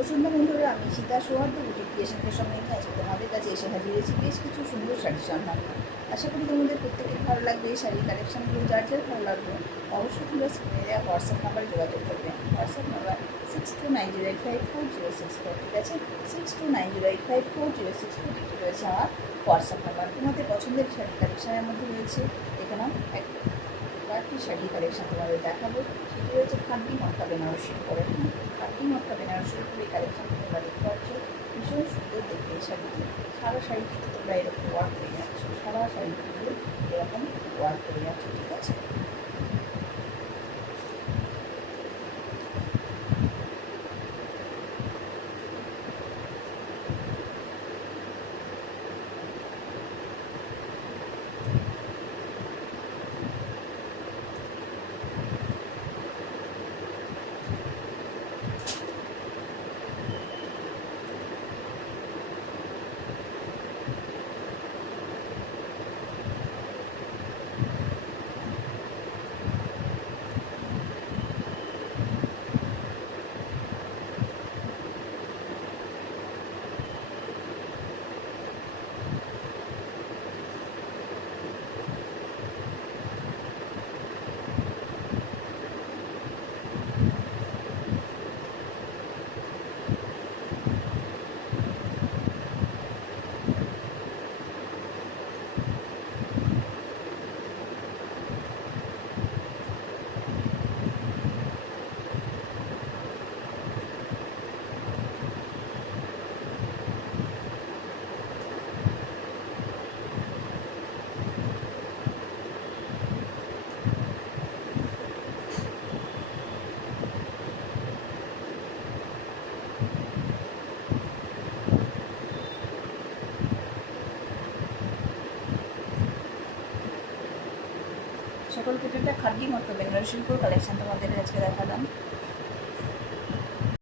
শুভসন্ধ্যা বন্ধুরা, আমি সীতা সৌহার্দ্য বুটিক ক্রিয়েশনের সঙ্গে আজকে তোমাদের কাছে এসে হাজির হয়েছি বেশ কিছু সুন্দর শাড়ির সন্ধান। আশা করি তোমাদের প্রত্যেকের ভালো লাগবে। এই শাড়ির কালেকশানগুলো যার যার ভালো লাগবে অবশ্যই তোমরা স্ক্রিনে দেওয়া হোয়াটসঅ্যাপ নাম্বারে যোগাযোগ করবে। WhatsApp number 6290854064। ঠিক আছে, 6290854064 এটি রয়েছে আমার হোয়াটসঅ্যাপ নাম্বার। তোমাদের পছন্দের শাড়ির কালেকশানের মধ্যে রয়েছে এখানে কয়েকটি শাড়ির কালেকশান তোমাদের দেখাবো। সেটি হচ্ছে খাদ্যি মটকা বেনারসির উপরে। খাদ্যি মটকা বেনারসির উপরে এই কালেকশানটি তোমরা দেখতে পাচ্ছ, ভীষণ সুন্দর দেখতে এই শাড়িটি। সারা শাড়িটিতে তোমরা এরকম ওয়ার্ক করে যাচ্ছ, সারা শাড়িটিতে এরকম ওয়ার্ক করে যাচ্ছ। ঠিক আছে, সকল ক্ষেত্রে খাদ্যি মটকা বেনারসির উপর কালেকশান তোমাদের আজকে দেখালাম।